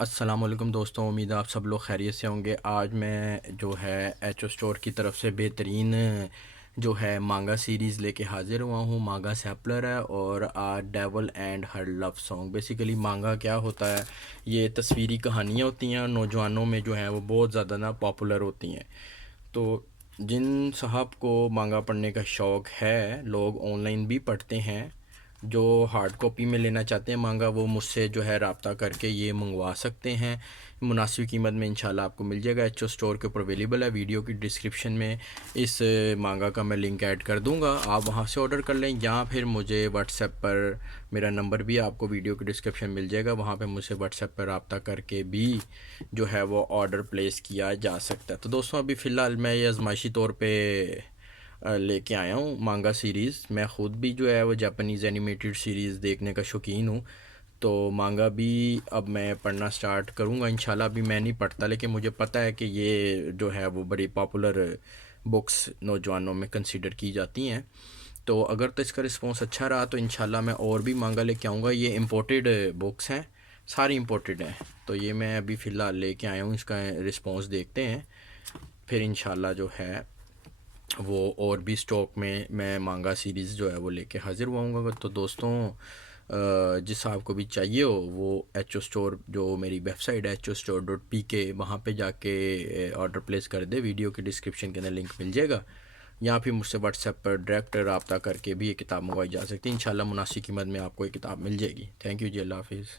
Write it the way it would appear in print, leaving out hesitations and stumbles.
السلام علیکم دوستوں، امید ہے آپ سب لوگ خیریت سے ہوں گے۔ آج میں جو ہے ایچ او اسٹور کی طرف سے بہترین جو ہے مانگا سیریز لے کے حاضر ہوا ہوں۔ مانگا سیپلر ہے اور devil and her love song. Basically manga کیا ہوتا ہے؟ یہ تصویری کہانیاں ہوتی ہیں، نوجوانوں میں جو ہیں وہ بہت زیادہ پاپولر ہوتی ہیں۔ تو جن صاحب کو مانگا پڑھنے کا شوق ہے، لوگ آن لائن بھی پڑھتے ہیں، جو ہارڈ کاپی میں لینا چاہتے ہیں مانگا، وہ مجھ سے جو ہے رابطہ کر کے یہ منگوا سکتے ہیں۔ مناسب قیمت میں انشاءاللہ آپ کو مل جائے گا۔ ایچ او اسٹور کے اوپر اویلیبل ہے۔ ویڈیو کی ڈسکرپشن میں اس مانگا کا میں لنک ایڈ کر دوں گا، آپ وہاں سے آرڈر کر لیں، یا پھر مجھے واٹس ایپ پر میرا نمبر بھی آپ کو ویڈیو کی ڈسکرپشن مل جائے گا، وہاں پہ مجھ سے واٹس ایپ پر رابطہ کر کے بھی جو ہے وہ آرڈر پلیس کیا جا سکتا ہے۔ تو دوستوں ابھی فی الحال میں یہ آزمائشی طور پہ لے کے آیا ہوں مانگا سیریز۔ میں خود بھی جو ہے وہ جاپنیز اینیمیٹڈ سیریز دیکھنے کا شوقین ہوں، تو مانگا بھی اب میں پڑھنا سٹارٹ کروں گا انشاءاللہ۔ ابھی میں نہیں پڑھتا، لیکن مجھے پتہ ہے کہ یہ جو ہے وہ بڑی پاپولر بکس نوجوانوں میں کنسیڈر کی جاتی ہیں۔ تو اگر تو اس کا رسپانس اچھا رہا تو انشاءاللہ میں اور بھی مانگا لے کے آؤں گا۔ یہ امپورٹڈ بکس ہیں، ساری امپورٹڈ ہیں، تو یہ میں ابھی فی الحال لے کے آیا ہوں۔ اس کا رسپانس دیکھتے ہیں، پھر انشاءاللہ جو ہے وہ اور بھی سٹاک میں مانگا سیریز جو ہے وہ لے کے حاضر ہوا ہوں گا۔ تو دوستوں جس آپ کو بھی چاہیے ہو وہ ایچ او اسٹور، جو میری ویب سائٹ ہے HOStore.pk، وہاں پہ جا کے آرڈر پلیس کر دے۔ ویڈیو کی ڈسکرپشن کے اندر لنک مل جائے گا، یا پھر مجھ سے واٹس ایپ پر ڈائریکٹ رابطہ کر کے بھی یہ کتاب منگوائی جا سکتی ہے۔ انشاءاللہ مناسب قیمت میں آپ کو یہ کتاب مل جائے گی۔ تھینک یو جی، اللہ حافظ۔